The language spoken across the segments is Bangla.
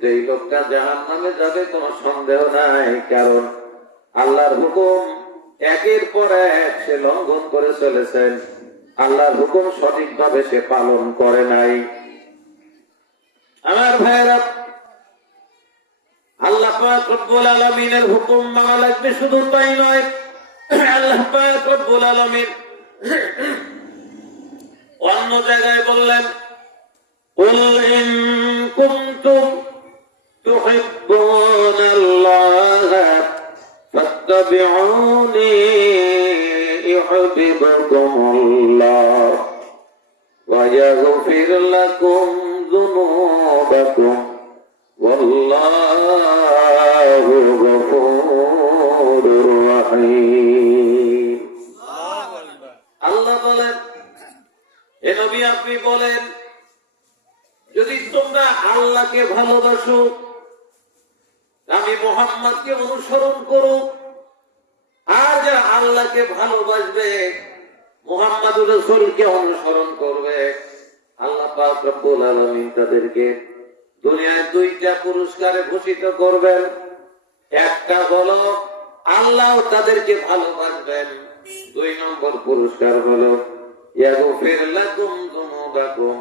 কিন্তু এই লোকটা জাহান্নামে যাবে কোনো সন্দেহ নাই, কারণ আল্লাহর হুকুম একের পর এক সে লঙ্ঘন করে চলেছেন, আল্লাহর হুকুম সঠিকভাবে সে পালন করে নাই। আমার ভাইরা, আল্লাহ পাক রব্বুল আলামিনের হুকুম মানা লাগবে, শুধু তাই নয়, আল্লাহ পাক রব্বুল আলামিন অন্য জায়গায় বললেন, কুল ইন কুনতুম তুহিব্বুনাল্লাহা ফাত্তাবিউনি ইউহিব্বুকুমুল্লাহ ওয়া ইয়াগফির লাকুম যুনুবাকুম ওয়াল্লাহু গফুরুর রহিম। আল্লাহ বলেন, হে নবী আপনি বলেন, যদি তোমরা আল্লাহকে ভালোবাসো, আমি মুহাম্মদকে অনুসরণ করো, আর যারা আল্লাহকে ভালোবাসবে মুহাম্মদুর রাসূলকে অনুসরণ করবে, আল্লাহ পাক রব্বুল আলামিন তাদেরকে দুনিয়ায় দুইটা পুরস্কারে ভূষিত করবেন। একটা হলো আল্লাহ তাদেরকে ভালোবাসবেন, 2 নম্বর পুরস্কার হলো ইয়াগফির লাকুম যুনুবাকুম,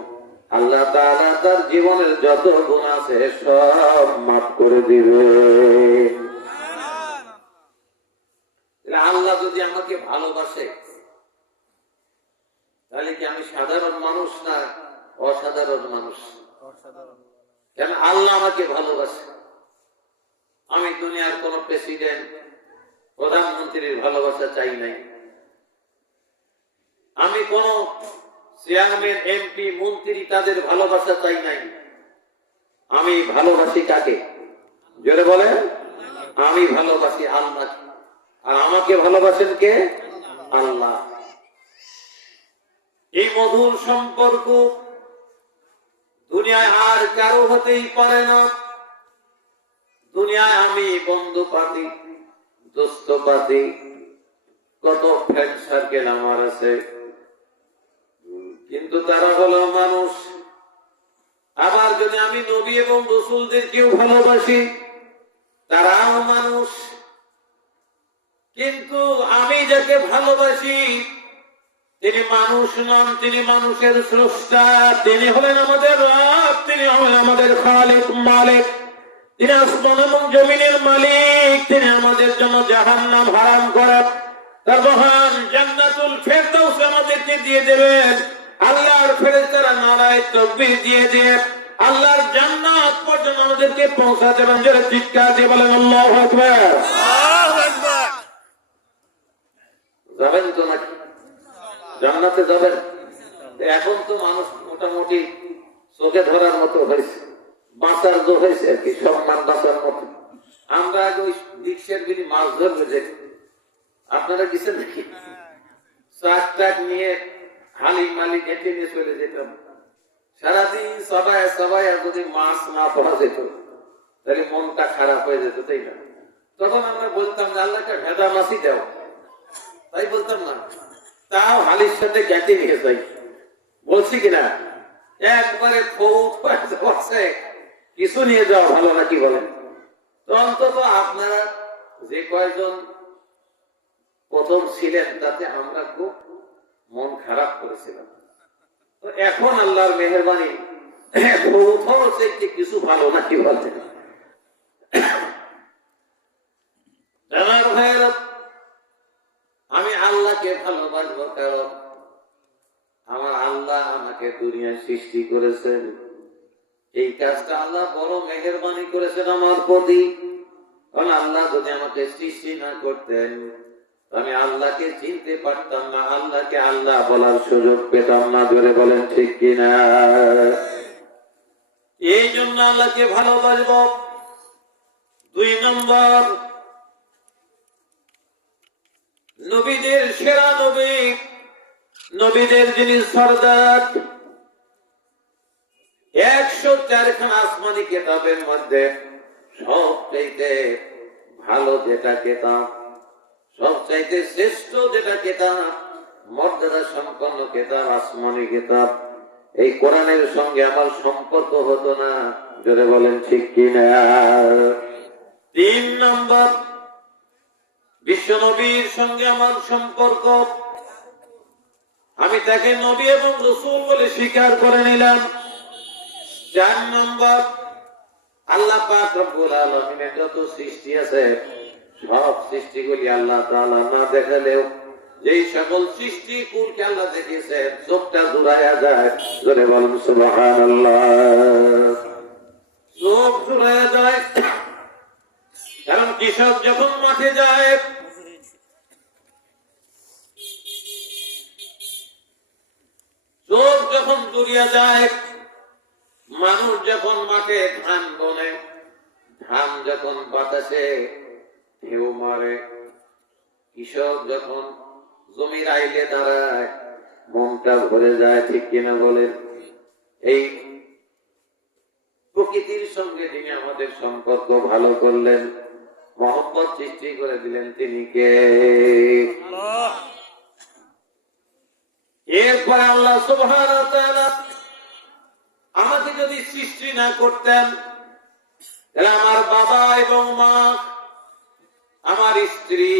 আল্লাহ তাআলা তার জীবনের যত গুনাহ আছে সব মাফ করে দিবে। আল্লাহ যদি আমাকে ভালোবাসে, তাহলে কি আমি সাধারণ মানুষ না অসাধারণ মানুষ? কেন আল্লাহ আমাকে ভালোবাসে। আমি দুনিয়ার কোন প্রেসিডেন্ট প্রধানমন্ত্রীর ভালোবাসা চাই নাই, আমি কোন চেয়ারম্যান এমপি মন্ত্রী তাদের ভালোবাসা চাই নাই। আমি ভালোবাসি কাকে? জোরে বলেন। আমি ভালোবাসি আল্লাহ, আর আমাকে ভালোবাসেন কে? আল্লাহ। এই মধুর সম্পর্ক দুনিয়ায় আর কারো হতেই পারে না। দুনিয়ায় আমি বন্ধু পাতি, দোস্ত পাতি, কত ফ্রেন্ড সার্কেল আমার আছে, কিন্তু তারা হলো মানুষ। আবার যদি আমি নবী এবং রাসূলদেরকেও ভালোবাসি, তারাও মানুষ। কিন্তু আমি যাকে ভালোবাসি তিনি মানুষ নন, তিনি মানুষের স্রষ্টা, তিনি হলেন আমাদের রব, তিনি হলেন আমাদের খালিক মালিক, তিনি আসমান এবং জমিনের মালিক, তিনি আমাদের জন্য জাহান্নাম হারাম করেন, তার মহান জান্নাতুল ফেরদাউস আমাদেরকে দিয়ে দেবেন। আল্লাহর ফেরেশতারা নারায়ে তাকবীর দিয়ে দিয়ে আল্লাহর জান্নাত পর্যন্ত আমাদেরকে পৌঁছা দেবেন। যারা চিৎকার দিয়ে বলেন আল্লাহু আকবার। যাবেন তো নাকি? জান্নাতে যাবেন? এখন তো মানুষ মোটামুটি চোখে ধরার মতো হয়েছে, বাঁচার জো হয়েছে আর কি, সম্মান বাঁচার মতো। আমরা আগে ওই রিক্সার বিলি মাছ ধরবে যে, আপনারা গেছেন নাকি? চাক টাক নিয়ে হালি মালি গেটে নিয়ে চলে যেতাম। সারাদিন সবাই সবাই যদি মাছ না পাওয়া যেত তাহলে মনটা খারাপ হয়ে যেত, তাই না? তখন আমরা বলতাম যে আল্লাহ একটা ভেদা মাছই দাও, তাই বলতাম না? তাও হালির সাথে গেটে নিয়ে যাই, বলছি কিনা? একবারে কিছু নিয়ে যাওয়া ভালো নাকি বলেন? তো অন্তত আপনারা যে কয়েকজন প্রথম ছিলেন তাতে আমরা খুব মন খারাপ করেছিলাম। তো এখন আল্লাহর মেহেরবানি কিছু ভালো নাকি বলতে। আমি আল্লাহকে ভালোবাসবো কারণ আমার আল্লাহ আমাকে দুনিয়ায় সৃষ্টি করেছেন। এই কাজটা আল্লাহ বড় মেহেরবানি করেছেন আমার প্রতি। কারণ আল্লাহ যদি আমাকে সৃষ্টি না করতেন আমি আল্লাহকে চিনতে পারতাম না, আল্লাহকে আল্লাহ বলার সুযোগ পেতাম না। জোরে বলেন ঠিক কিনা? এই জন্য আল্লাহকে ভালোবাসবো। 2 নম্বর, নবীদের সেরা নবী, নবীদের যিনি সরদার, 104 খান আসমানি কিতাবের মধ্যে সবচাইতে ভালো যেটা কিতাব, সবচাইতে শ্রেষ্ঠ যেটা কিতাব, মর্যাদা সম্পন্ন কিতাব, আসমানি কিতাব, এই কোরআনের সঙ্গে আমার সম্পর্ক হতো না। জোরে বলেন ঠিক কিনা? 3 নম্বর, বিশ্ব নবীর সঙ্গে আমার সম্পর্ক, আমি তাকে নবী এবং রাসূল বলে স্বীকার করে নিলাম। 4 নম্বর, আল্লাহ পাক রব্বুল আলামিনের যত সৃষ্টি আছে সব সৃষ্টিগুলি আল্লাহ তাআলা না দেখালেও যেই সকল সৃষ্টি কুলকে আল্লাহ দেখিয়েছেন চোখটা জুড়াইয়া যায়। জোরে বলুন সুবহানাল্লাহ। চোখ জুড়াইয়া যায়, কারণ কৃষক যখন মাঠে যায় চোখ যখন জুড়িয়া যায়, মানুষ যখন মাঠে ধান বনে, ধান যখন বাতাসে ঢেউ মারে, কৃষক যখন জমির আইলে দাঁড়ায় মনটা ভরে যায়। ঠিক কিনা বলেন? এই প্রকৃতির সঙ্গে যিনি আমাদের সম্পর্ক ভালো করলেন, মহব্বত সৃষ্টি করে দিলেন, তিনি কে? এরপরে আল্লাহ সুবহানাহু ওয়া তাআলা আমাকে যদি সৃষ্টি না করতেন তাহলে আমার বাবা এবং মা, আমার স্ত্রী,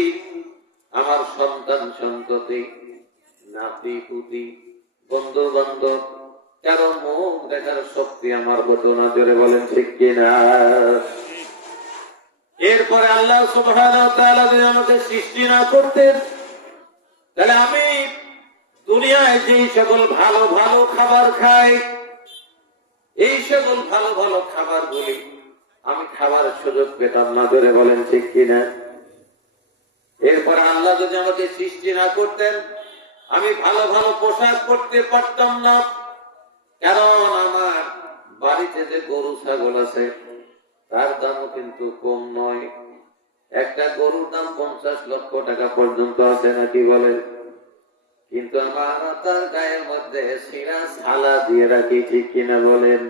আমার সন্তান সন্ততি, নাতি পুতি, বন্ধু বান্ধব, কারো মুখ দেখার শক্তি আমার হতো না। জোরে বলেন ঠিক কিনা? এরপরে আল্লাহ সুবহানাহু ওয়া তাআলা যদি আমাকে সৃষ্টি না করতেন তাহলে আমি দুনিয়ায় যে সকল ভালো ভালো খাবার খাই, এই সকল ভালো ভালো খাবার গুলি আমি খাবার সুযোগ পেতাম না। জোরে বলেন ঠিক কিনা? এরপরে আল্লাহ যদি আমাকে সৃষ্টি না করতেন আমি ভালো ভালো পোশাক পরতে পারতাম না, কারণ আমার বাড়িতে যে গরু ছাগল আছে তার দামও কিন্তু কম নয়। একটা গরুর দাম 50 লক্ষ টাকা পর্যন্ত আছে নাকি বলেন? কিন্তু আমার তার গায়ের মধ্যে সিরা ছালা দিয়ে রাখি। ঠিক কিনা বলেন?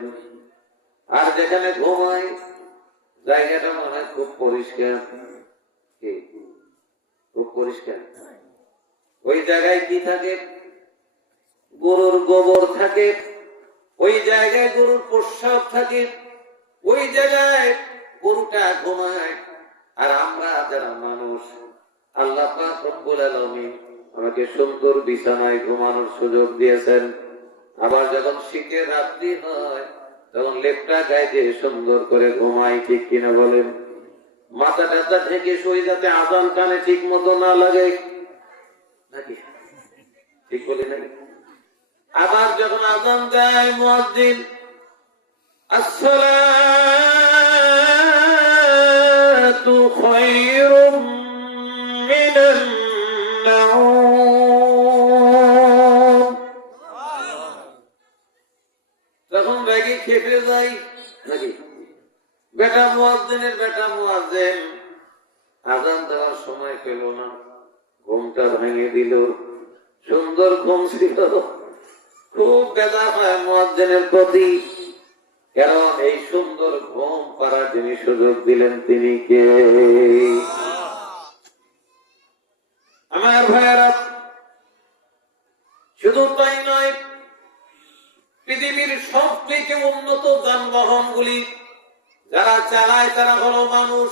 আর যেখানে ঘুমাই জায়গাটা মনে হয় খুব পরিষ্কার, খুব পরিষ্কার। ওই জায়গায় কি থাকে? গরুর গোবর থাকে, ওই জায়গায় গরুর প্রস্রাব থাকে, ওই জায়গায় গরুটা ঘুমায়। আর আমরা যারা মানুষ, আল্লাহ পাক রব্বুল আলামিন আমাকে সুন্দর বিছানায় ঘুমানোর সুযোগ দিয়েছেন। আবার যখন শীতের রাত্রি হয় তখন লেপটা গায়ে দিয়ে সুন্দর করে ঘুমাই। ঠিক কিনা বলেন? মাথা টাথা ঢেকে শুই যাতে আযান কানে ঠিক মতো না লাগে, নাকি? ঠিক বলি নাকি? আবার যখন আযান দেয় মুয়াজ্জিন, আসসালাতু খায়রুম মিনান নাওম, তখন ব্যাগে খেপে যাই, নাকি? বেটা মুয়াজ্জিনের বেটা মুয়াজ্জিন আযান দেওয়ার সময় পেল না, ঘুমটা ভেঙে দিল। সুন্দর ঘুম ছিল, খুব বেজার হয় মুয়াজ্জিনের প্রতি, কারণ এই সুন্দর ঘুম পাড়ার যিনি সুযোগ দিলেন তিনি কে? আমার ভাইয়েরা, শুধু তাই নয়, পৃথিবীর সবথেকে উন্নত যানবাহন গুলি যারা চালায় তারা হলো মানুষ।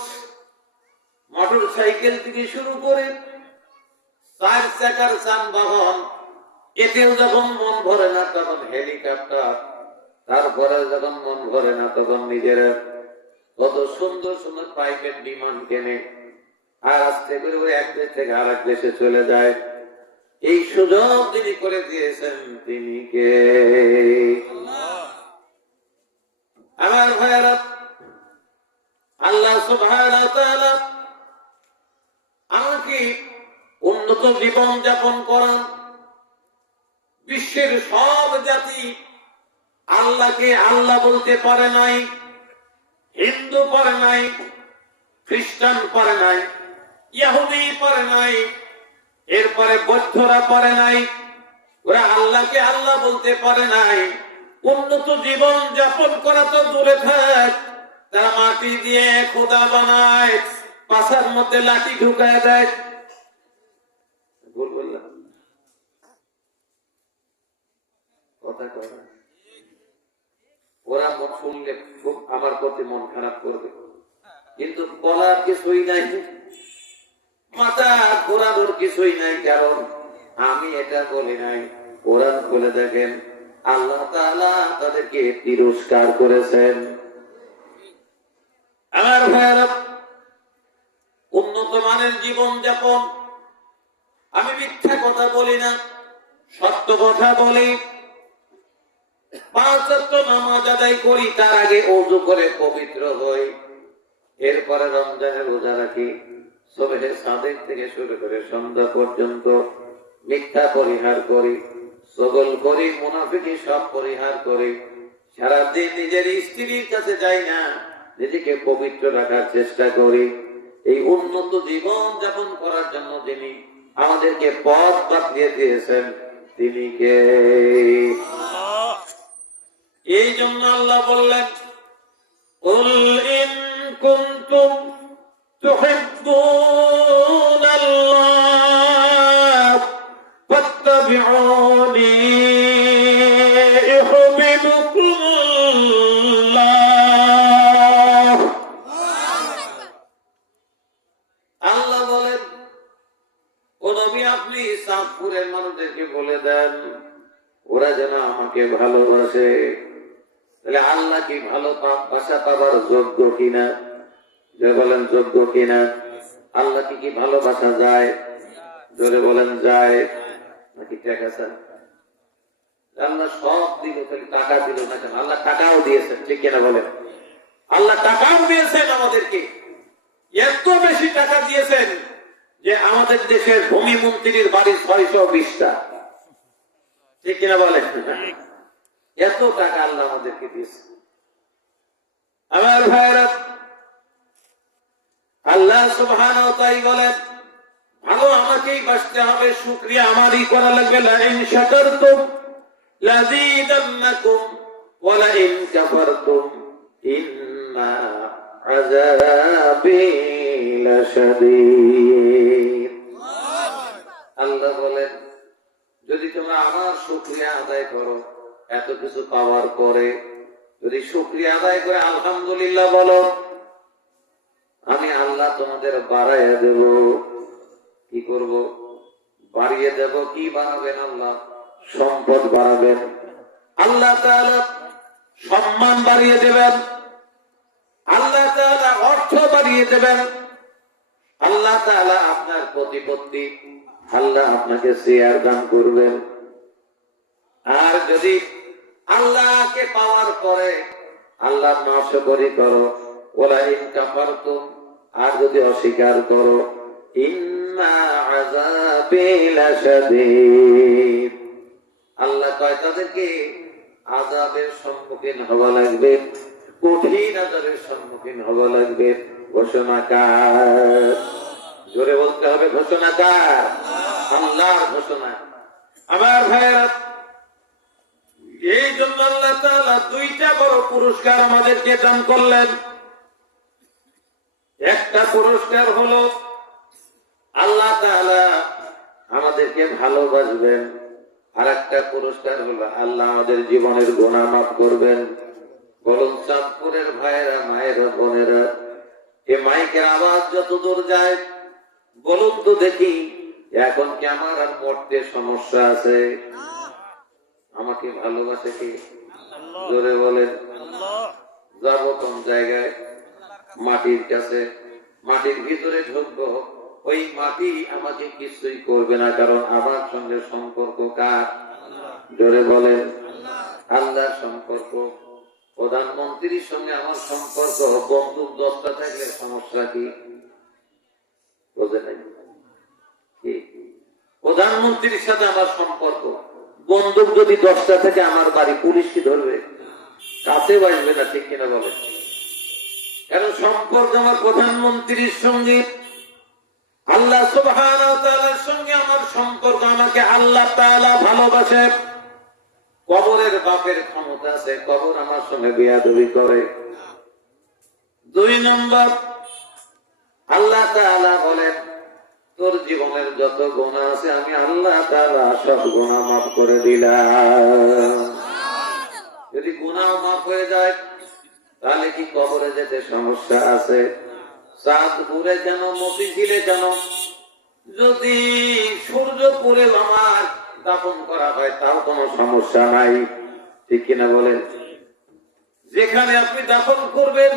মোটর সাইকেল থেকে শুরু করে 4 চাকার যানবাহন, এতেও যখন মন ভরে না তখন হেলিকপ্টার, তারপরে যখন মন ভরে না তখন নিজেরা কত সুন্দর সুন্দর প্রাইভেট বিমান কেনে আর আস্তে করে ওই এক দেশ থেকে আর এক দেশে চলে যায়। এই সুযোগ যিনি করে দিয়েছেন তিনি কে? আমার ভাইয়েরা, আল্লাহ সুবহানাহু ওয়া তাআলা আমাকে উন্নত জীবন যাপন করান। বিশ্বের সব জাতি আল্লাহকে আল্লাহ বলতে পারে নাই, হিন্দু পারে নাই, খ্রিস্টান পারে নাই, ইহুদি পারে নাই, এরপরে বৌদ্ধরা পারে নাই। ওরা আল্লাহকে আল্লাহ বলতে পারে নাই। উন্নত জীবন যাপন করা তো দূরে থাক, তারা মাটি দিয়ে খোদা বানায়, পাশার মধ্যে লাঠি ঢুকায় দেয়। ভুল বললাম? কথা কয় না? ওরা মন শুনলে খুব আমার প্রতি মন খারাপ করবে, কিন্তু বলার কিছুই নাই, মাথা ঘোরানোর কিছুই নাই, কারণ আমি এটা বলি নাই। কোরআন খুলে দেখেন, আল্লাহ তাআলা তাদেরকে তিরস্কার করেছেন। আমার ভাইয়েরা, উন্নত মানের জীবন যাপন, আমি মিথ্যা কথা বলি না, সত্য কথা বলি। 5 ওয়াক্ত নামাজ আদায় করি, তার আগে ওযু করে পবিত্র হই, এরপরে রমজানের রোজা রাখি, সুবহে সাদিক থেকে শুরু করে সন্ধ্যা পর্যন্ত মিথ্যা পরিহার করি, চগল করি, মুনাফিকি সব পরিহার করি। সারাদিন নিজের স্ত্রীর কাছে যাই না, নিজেকে পবিত্র রাখার চেষ্টা করি। এই উন্নত জীবন যাপন করার জন্য যিনি আমাদেরকে পথ বাতলিয়ে দিয়েছেন, তিনি কে? এই জন্য আল্লাহ বললেন, কুল ইন কুনতুম তুহিব্বুনাল্লাহ ফাত্তাবিউনি ইউহিব্বুকুমুল্লাহ। আল্লাহ বলেন, ও নবী, আপনি সাফপুরের মানুষদেরকে বলে দেন ওরা যেন আমাকে ভালোবাসে। তাহলে আল্লাহ কি ভালোবাসা পাবার যোগ্য কিনা? যে বলেন যোগ্য কিনা? আল্লাহ কি ভালোবাসা যায়? জোরে বলেন যায়। নাকি টাকা চান? আল্লাহ সব দিল, তাহলে টাকা দিল না কেন? আল্লাহ টাকাও দিয়েছেন, ঠিক কিনা বলেন? আল্লাহ টাকাও দিয়েছেন আমাদেরকে, এত বেশি টাকা দিয়েছেন যে আমাদের দেশের ভূমি মন্ত্রীর বাড়ি 620টা, ঠিক কিনা বলেন? এত টাকা আল্লাহ আমাদেরকে দিয়েছে। আমার ভাইরা, আল্লাহ সুবহানাহু ওয়া তাআলা বলেন, ভালো আমাকেই বাসতে হবে, শুকরিয়া আমারই করা লাগবে। লা ইন শাকারতুম লাযীদান্নাকুম ওয়া লা ইন কাফারতুম ইন্না আযাবি লাশাদীদ। আল্লাহ বলেন, যদি তোমরা আমার শুকরিয়া আদায় করো, এত কিছু পাওয়ার পরে যদি শুকরিয়া আদায় করে আলহামদুলিল্লাহ বলো, আমি আল্লাহ তোমাদের বাড়াইয়া দেব। কি করব? বাড়িয়ে দেব। কি বাড়াবেন? আল্লাহ সম্পদ বাড়াবেন, আল্লাহ তাআলা সম্মান বাড়িয়ে দেবেন, আল্লাহ তাআলা অর্থ বাড়িয়ে দেবেন, আল্লাহ তাআলা আপনার প্রতিপত্তি, আল্লাহ আপনাকে শেয়ার দান করবেন। আর যদি আল্লাহকে পাওয়ার পরে আল্লাহ নাশকরি করো, ওলা ইন কাফারতুম, আর যদি অস্বীকার করো, ইন্না আযাবি লাশাদীদ, আল্লাহ কয় তাদেরকে আযাবের সম্মুখীন হওয়া লাগবে, কঠিন আযাবের সম্মুখীন হওয়া লাগবে। ঘোষণা কার? জোরে বলতে হবে, ঘোষণা কার? আল্লাহর ঘোষণা। আমার ভাইয়েরা, এই জন্য আল্লাহ তাআলা 2টা বড় পুরস্কার আমাদেরকে দান করলেন। একটা পুরস্কার হলো আল্লাহ তাআলা আমাদেরকে ভালোবাসবেন, আর একটা পুরস্কার হলো আল্লাহ আমাদের জীবনের গুনাহ মাফ করবেন। বলুন চাঁদপুরের ভাইয়েরা, মায়েরা, বোনেরা, এই মাইকের আওয়াজ যত দূর যায়, বলুন তো দেখি, এখন কি আমার আর মরতে সমস্যা আছে? আমাকে ভালোবাসে কি? জোরে বলেন। যাব কোন জায়গায়? মাটির কাছে, মাটির ভিতরে ঢুকবো, ওই মাটি আমাকে কিছুই করবে না, কারণ আমার সঙ্গে সম্পর্ক কার? জোরে বলেন। আল্লাহর সম্পর্ক। প্রধানমন্ত্রীর সঙ্গে আমার সম্পর্ক, বন্দুক 10টা থাকলে সমস্যা কি? বোঝে নাই? প্রধানমন্ত্রীর সাথে আমার সম্পর্ক, বন্দুক যদি 10টা থেকে আমার বাড়ি, পুলিশ কি ধরবে? কাছে বাজবে না, ঠিক কিনা বলে? কারণ সম্পর্ক আমার প্রধানমন্ত্রীর সঙ্গে, আল্লাহ সুবহানাহু ওয়া তাআলার সঙ্গে আমার সম্পর্ক। আমাকে আল্লাহ তাআলা ভালোবাসে। কবরের বাপের ক্ষমতা আছে, কবর আমার সঙ্গে বেয়াদবি করে। 2 নম্বর, আল্লাহ তাআলা বলেন, তোর জীবনের যত গুনাহ আছে আমি আল্লাহ তাআলা সব গুনাহ মাফ করে দিলাম। যদি গুনাহ মাফ হয়ে যায় তাহলে কি কবরে যেতে সমস্যা আছে? চাঁদপুরে কেন, মতিঝিলে কেন, যদি সূর্যপুরে আমার দাফন করা হয় তাও কোনো সমস্যা নাই, ঠিক কিনা বলেন? যেখানে আপনি দাফন করবেন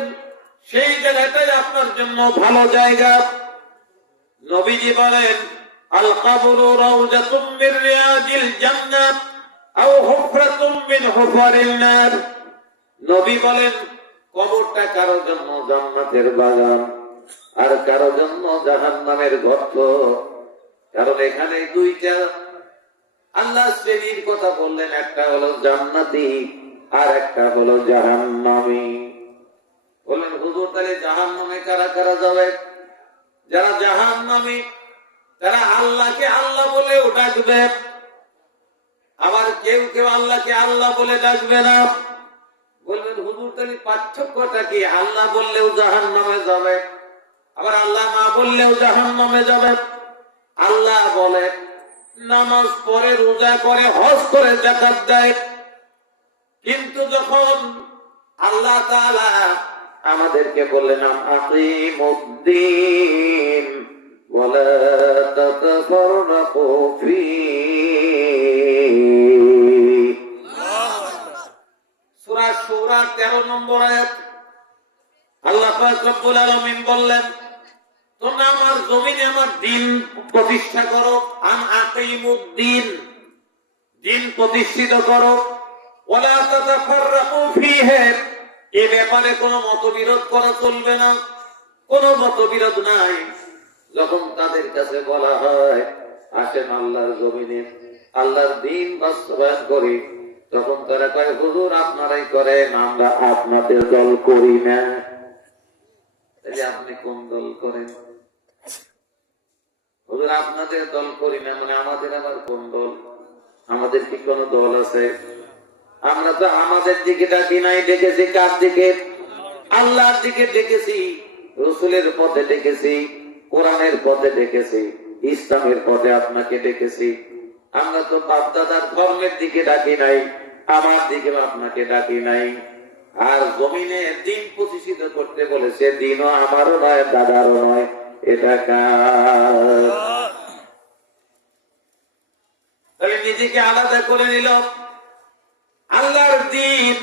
সেই জায়গাটাই আপনার জন্য ভালো জায়গা। নবীজি বলেন, আল কবরু রাউযাতুম মির রিয়াজিল জান্নাহ আও হুফরাতুম মিন হুফারিন নার। নবী বলেন, কবরটা কারো জন্য জান্নাতের বাগান আর কারো জন্য জাহান্নামের গর্ত। কারণ এখানে দুইটা আল্লাহ শ্রেণীর কথা বললেন, একটা হলো জান্নাতি আর একটা হলো জাহান্নামী। বললেন হুজুর তাহলে জাহান্নামে কারা কারা যাবে? যারা জাহান্নামী তারা আল্লাহকে আল্লাহ বলেও ডাকবে, আবার কেউ কেউ আল্লাহকে আল্লাহ বলে ডাকবে না। বলবেন হুজুর তাহলে পার্থক্যটা কি? আল্লাহ বললেও জাহান্নামে যাবে, আবার আল্লাহ না বললেও জাহান্নামে যাবে। আল্লাহ বলে, নামাজ পড়ে, রোজা করে, হজ করে, যাকাত দেয়, কিন্তু যখন আল্লাহ তাআলা আমাদেরকে বললেন আকিমুদ্দিন ওয়ালা তাতাফাররাকু ফীহি, সূরা শূরা 13 নম্বর আয়াত, আল্লাহ পাক রব্বুল আলামিন বললেন, তোমরা আমার জমিনে আমার দ্বীন প্রতিষ্ঠা করো, আকিমুদ্দিন, দ্বীন প্রতিষ্ঠিত করো, ওয়ালা তাতাফাররাকু ফীহি, এই ব্যাপারে কোনো মতবিরোধ করা চলবে না, কোনো মতবিরোধ নাই। যখন তাদের কাছে বলা হয় আসেন আল্লাহর জমিনে আল্লাহর দ্বীন বাস্তবায়ন করি, তখন তারা কয় হুজুর আপনারাই করেন, আমরা আপনাদের দল করি না। তাহলে আপনি কোন দল করেন? হুজুর আপনাদের দল করি না মানে আমাদের আবার কোন দল? আমাদের কি কোন দল আছে? আমরা তো আমাদের দিকে ডাকি নাই, ডেকেছি কার দিকে? আল্লাহর দিকে ডেকেছি, রসুলের পথে ডেকেছি, কোরআনের পথে ডেকেছি, ইসলামের পথে আপনাকে ডেকেছি। আমরা তো বাপ দাদার ধর্মের দিকে ডাকি নাই, আমার দিকে আপনাকে ডাকি নাই। আর জমিনে দ্বীন প্রতিষ্ঠিত করতে বলেছে, দ্বীনও আমারও নয়, দাদারও নয়, এটা কার? তাহলে নিজেকে আলাদা করে নিল, আল্লাহর দ্বীন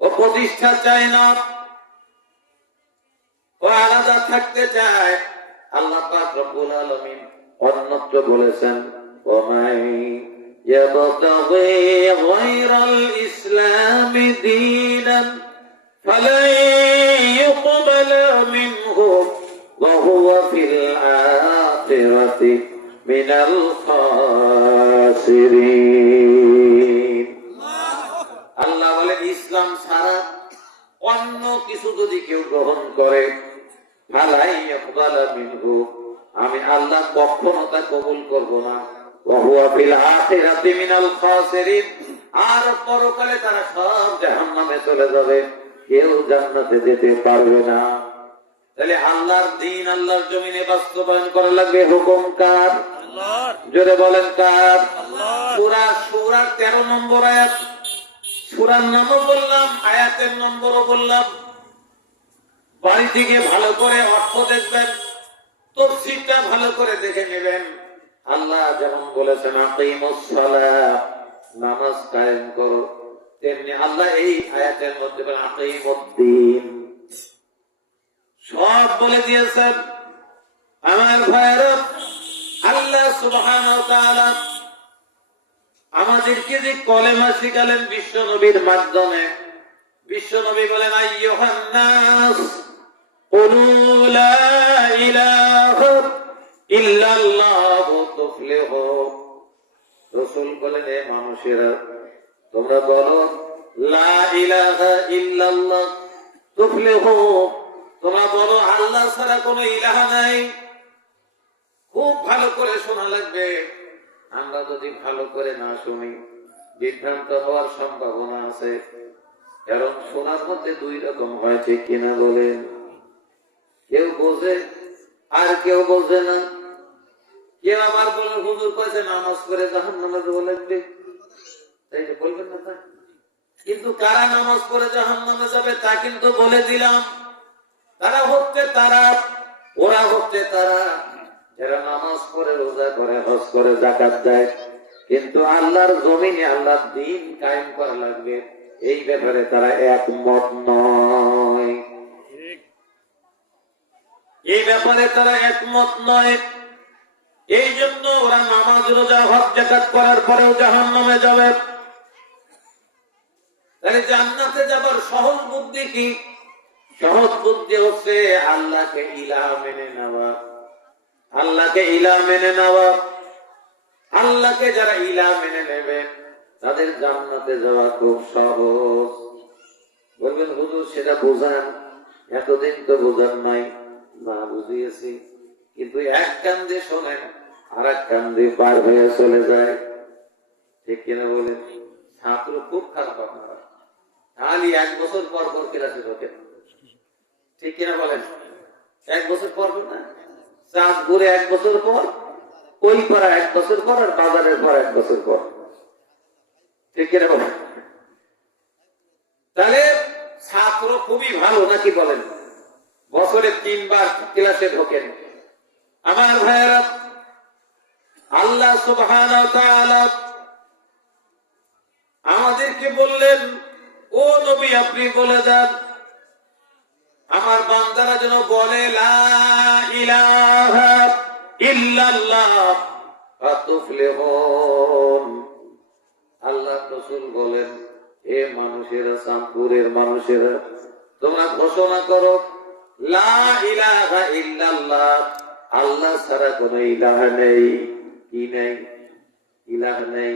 ও প্রতিষ্ঠা চায় না, ও আলাদা থাকতে চায়। আল্লাহ পাক রব্বুল আলামিন অন্যত্র বলেছেন, ওমাই ইয়াবতাগি গায়রাল ইসলামি দীনান ফালাই ইউকবালা মিনহু ওয়া হুয়া ফিল আখিরাতি মিনাল খাসিরিন। আল্লাহ বলেন, ইসলাম ছাড়া অন্য কিছু যদি কেউ গ্রহণ করে, ফালাই ইকবালা মিনহু, আমি আল্লাহ কখনো তা কবুল করব না, ওয়া হুয়া ফিল আখিরাতি মিনাল খাসিরিন, আর পরকালে তারা সব জাহান্নামে চলে যাবে, কেউ জান্নাতে যেতে পারবে না। তাহলে আল্লাহর দ্বীন আল্লাহর জমিনে বাস্তবায়ন করা লাগবে, হুকুম কার? আল্লাহর। জোরে বলেন কার? আল্লাহর। সূরা শূরা 13 নম্বর আয়াত, সূরার নামও বললাম, আয়াতের নম্বরও বললাম। বাড়ি থেকে ভালো করে অর্থ দেখবেন, তাফসীরটা ভালো করে দেখে নেবেন। আল্লাহ যেমন বলেছেন আকিমুস সালাহ, নামাজ কায়েম করো, তেমনি আল্লাহ এই আয়াতের মধ্যে বলেন আকিমুদ্দিন, সব বলে দিয়েছেন। আমার ভাইরা, আল্লাহ সুবহানাহু ওয়া তাআলা আমাদেরকে যে কলেমা শিখালেন বিশ্ব নবীর মাধ্যমে, বিশ্ব নবী বলেন আইয়ুহান নাস কুলু লা ইলাহা ইল্লাল্লাহু তুফলিহু। রাসূল বলেন, হে মানুষেরা তোমরা বলো লা ইলাহা ইল্লাল্লাহ তুফলিহু, তোমরা বলো আল্লাহ ছাড়া কোনো ইলাহা নাই। খুব ভালো করে শোনা লাগবে, আমরা যদি ভালো করে না শুনি বিভ্রান্ত হওয়ার সম্ভাবনা আছে। কারণ শোনার মধ্যে দুই রকম হয়, ঠিক কিনা বলেন? কেউ বোঝে আর কেউ বোঝে না। কেউ আবার বলেন হুজুর কয়েছে নামাজ করে জাহান্নামে যাওয়া লাগবে, তাই বলবেন না? কিন্তু কারা নামাজ পড়ে জাহান্নামে যাবে তা কিন্তু বলে দিলাম। ওরা হচ্ছে তারা যারা নামাজ পড়ে, রোজা করে, হজ করে, যাকাত দেয়, কিন্তু আল্লাহর জমিনে আল্লাহর দ্বীন কায়েম করা লাগবে, এই ব্যাপারে তারা একমত নয়। এই ব্যাপারে তারা একমত নয়। এই জন্য ওরা নামাজ, রোজা, হজ, যাকাত করার পরেও জাহান্নামে যাবে। তাহলে জান্নাতে যাবার সহজ বুদ্ধি কি? সহজ বুদ্ধি হচ্ছে আল্লাহকে ইলাহ মেনে নেওয়া। আল্লাহকে ইলাহ মেনে নেওয়া। আল্লাহকে যারা ইলাহ মেনে নেবে তাদের জান্নাতে যাওয়া খুব সহজ। বলবেন হুজুর সেটা বোঝান, এতদিন তো বোঝান নাই। না, বুঝিয়েছি, কিন্তু এক কান দিয়ে শোনেন আর এক কান দিয়ে পার হয়ে চলে যায়। ঠিক কিনা বলেন? ছাত্র খুব খারাপ আপনারা, খালি 1 বছর পর পর ক্লাসে ঢোকেন। ঠিক কিনা বলেন? 1 বছর পর না, চাঁদ ঘুরে 1 বছর পর, ওই পড়া 1 বছর পর, আর বাজারের পর 1 বছর পর। ঠিক কিনা বলেন? তাহলে ছাত্র খুবই ভালো নাকি বলেন? বছরে 3 বার ক্লাসে ঢোকেন। আমার ভাইয়েরা, আল্লাহ সুবহানাহু ওয়া তাআলা আমাদেরকে বললেন, ও নবী আপনি বলে দেন আমার বান্দারা যেন বলে লা ইলাহা ইল্লাল্লাহ ফাতুফলিহুন। আল্লাহ রাসূল বলেন, হে মানুষেরা, চাঁদপুরের মানুষেরা, তোমরা ঘোষণা করো লা ইলাহা ইল্লাল্লাহ, আল্লাহ ছাড়া কোনো ইলাহ নেই। কি নেই? ইলাহ নেই।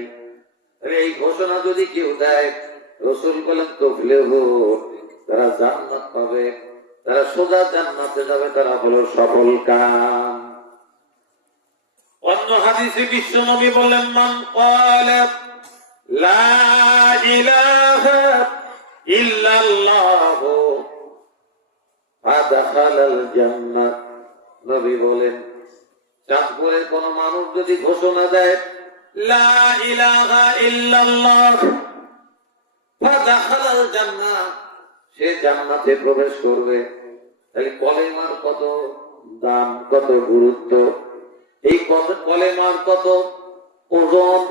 এই ঘোষণা যদি কেউ দেয়, রাসূল বলেন তুফলিহুন, তারা জান্নাত পাবে, তারা সোজা জান্নাতে যাবে, তারা হলো সফল কাম। অন্য হাদিসে বিশ্ব নবী বলেন, মান ক্বালা লা ইলাহা ইল্লাল্লাহ ফাদাখালাল জান্নাহ। নবী বলেন, চাঁদপুরের কোন মানুষ যদি ঘোষণা দেয় লা ইলাহা ইল্লাল্লাহ ফাদাখালাল জান্নাহ, সে জান্নাতে প্রবেশ করবে। তাহলে কলেমার কত দাম, কত গুরুত্ব, এই কলেমার কত ওজন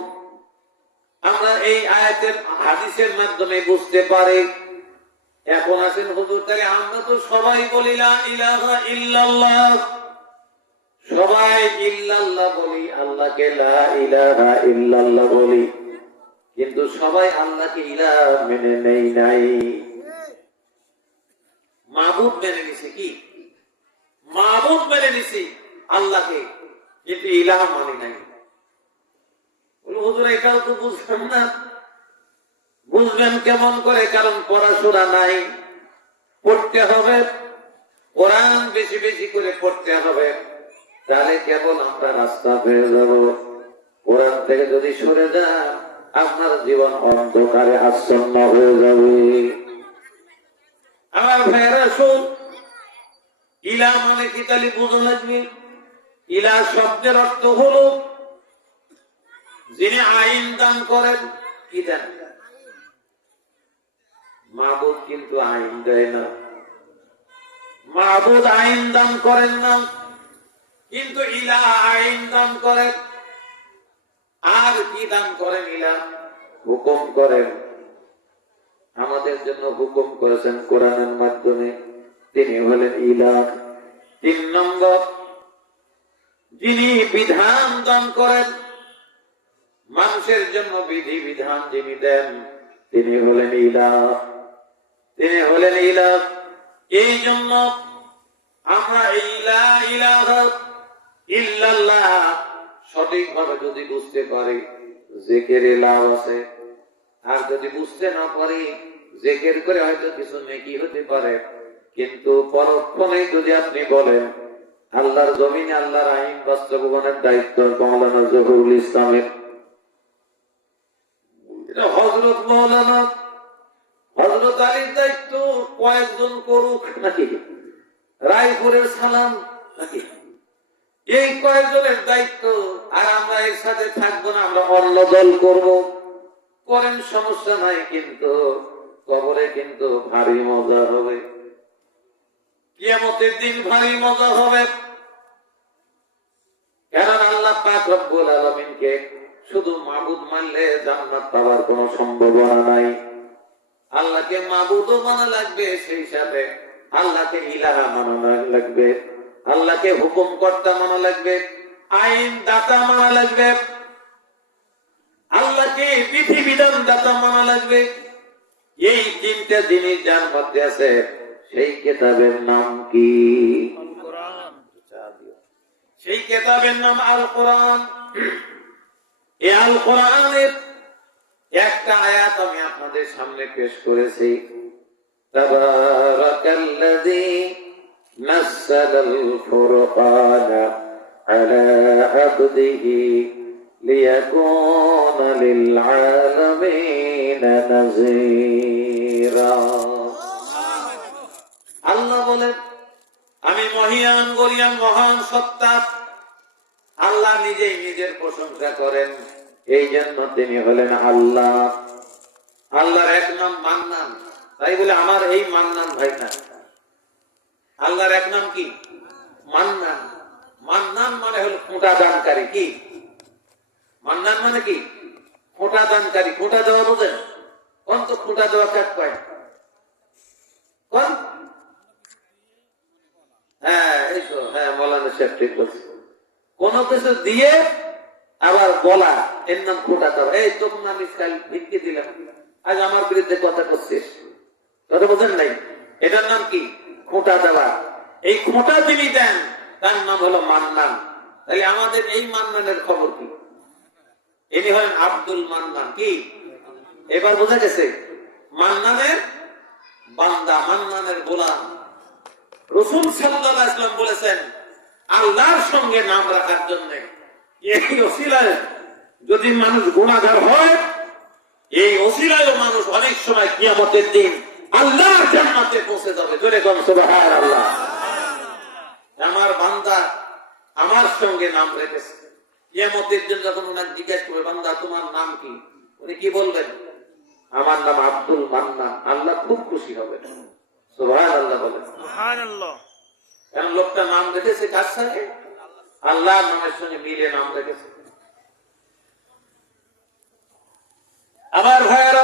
আমরা এই আয়াতের হাদিসের মাধ্যমে বুঝতে পারি। এখন আসেন হুজুর, তাহলে আমরা তো সবাই বলি লা ইলাহা ইল্লাল্লাহ, সবাই ইল্লাল্লাহ বলি, আল্লাহকে লা ইলাহা ইল্লাল্লাহ বলি, কিন্তু সবাই আল্লাহকে ইলাহ মেনে নেই নাই। মাবুদ মেনে নিছি। কি মাবুদ মেনে নিছি? আল্লাহকে, কিন্তু ইলাহ মানি নাই। হুজুর এটাও তো বুঝবেন না। বুঝবেন কেমন করে? কারণ পড়াশোনা নাই, পড়তে হবে, কোরআন বেশি বেশি করে পড়তে হবে, তাহলে কেবল আমরা রাস্তা পেয়ে যাব। কোরআন থেকে যদি সরে যান, আপনার জীবন অন্ধকারে আচ্ছন্ন হয়ে যাবে। আমার ভাইয়েরা শুন, ইলাহ মানে কি তাহলে বুঝা লাগবে। ইলাহ শব্দের অর্থ হলো যিনি আইন দান করেন। কি দেন? মাবুদ কিন্তু আইন দেয় না। মাবুদ আইন দান করেন না, কিন্তু ইলাহ আইন দান করেন। আর কি দান করেন? ইলাহ হুকুম করেন। আমাদের জন্য হুকুম করেছেন কোরআনের মাধ্যমে, তিনি হলেন ইলাহ। 3 নম্বর, যিনি বিধান দান করেন, মানুষের জন্য বিধি বিধান যিনি দেন, তিনি হলেন ইলাহ। তিনি হলেন ইলাহ। এই জন্য আমরা লা ইলাহা ইল্লাল্লাহ সঠিকভাবে যদি বুঝতে পারি, জিকিরে লাভ আছে। আর যদি বুঝতে না পারি, জিকির করে হয়তো কিছু নেকি হতে পারে, কিন্তু পরক্ষণে যদি আপনি বলেন আল্লাহর জমিনে আল্লাহর আইন বাস্তবায়নের দায়িত্ব মাওলানা জহুরুল ইসলামের, এটা হযরত মাওলানা হযরত আলীর দায়িত্ব, কয়েকজন করুক নাকি? রায়পুরের সালাম নাকি? এই কয়েকজনের দায়িত্ব, আর আমরা এর সাথে থাকবো না, আমরা অন্য দল করব। করেন, সমস্যা নাই, কিন্তু কবরে কিন্তু ভারী মজা হবে, কিয়ামতের দিন ভারী মজা হবে। কারণ আল্লাহ পাক রব্বুল আলামিনকে শুধু মাবুদ মানলে জান্নাত পাওয়ার কোনো সম্ভাবনা নাই। আল্লাহকে মাবুদও মানা লাগবে, সেই সাথে আল্লাহকে ইলাহা মানা লাগবে, আল্লাহকে হুকুম কর্তা মানা লাগবে, আইন দাতা মানা লাগবে, আল্লাহকে বিধিবিধান দাতা মানা লাগবে। এই তিনটা জিনিস যার মধ্যে আছে, সেই কিতাবের নাম কি? সেই কিতাবের নাম আল কোরআন। এই আল কোরআনের একটা আয়াত আমি আপনাদের সামনে পেশ করেছি। তাবারাকাল্লাযী নাযালাল ফুরকানা আলা আবদিহি লিয়াকুনা লিল আলামিনা নাযীরা। আল্লাহ বলেন, আমি মহিয়ান গরিয়ান মহান সত্তা। আল্লাহ নিজেই নিজের প্রশংসা করেন, এই জন্য তিনি হলেন আল্লাহ। আল্লাহর এক নাম মান্নান, তাই বলে আমার এই মান্নান ভাই না। আল্লাহর এক নাম কি? মান্নান। মান্নান মানে হলো খোঁটা দানকারী। কি মান্নান মানে? কি খোঁটা দানকারী। খোঁটা দেওয়া বোঝেন? কোন তো খোঁটা দেওয়া কাজ পায় কোন? হ্যাঁ, এই তো, হ্যাঁ, মৌলানা সাহেব ঠিক বলছে। কোন কিছু দিয়ে আবার বলা, এর নাম খোঁটা দেওয়া। এই তোর নাম কাল ভিক্ষে দিলাম, আজ আমার বিরুদ্ধে কথা করছিস, কথা বোঝেন নাই? এটার নাম কি? খোঁটা দেওয়া। এই খোঁটা যিনি দেন তার নাম হলো মান্নান। তাহলে আমাদের এই মান্নানের খবর কি? ইনি হলেন আব্দুল মান্নান। কি এবার বোঝা গেছে? মান্নানের বান্দা, মান্নানের গোলাম। রাসূল সাল্লাল্লাহু আলাইহি ওয়াসাল্লাম বলেছেন, আল্লাহর সঙ্গে নাম রাখার জন্য এই ওসিলায় যদি মানুষ গুনাহগার হয়, এই ওসিলায় মানুষ অনেক সময় কিয়ামতের দিন আল্লাহর জান্নাতে পৌঁছে যাবে। জোরে কোন সুবহানাল্লাহ। আমার বান্দা আমার সঙ্গে নাম রেখেছে। কিয়ামতের দিন যখন ওনাকে জিজ্ঞেস করবে, বান্দা তোমার নাম কি? উনি কি বলবেন? আমার নাম আব্দুল মান্নান। আল্লাহ খুব খুশি হবে। সুবহানাল্লাহ বলেন। সুবহানাল্লাহ। কারণ লোকটা নাম রেখেছে কার সঙ্গে? আল্লাহর নামের সঙ্গে মিলে নাম রেখেছে। আমার ভাইয়েরা,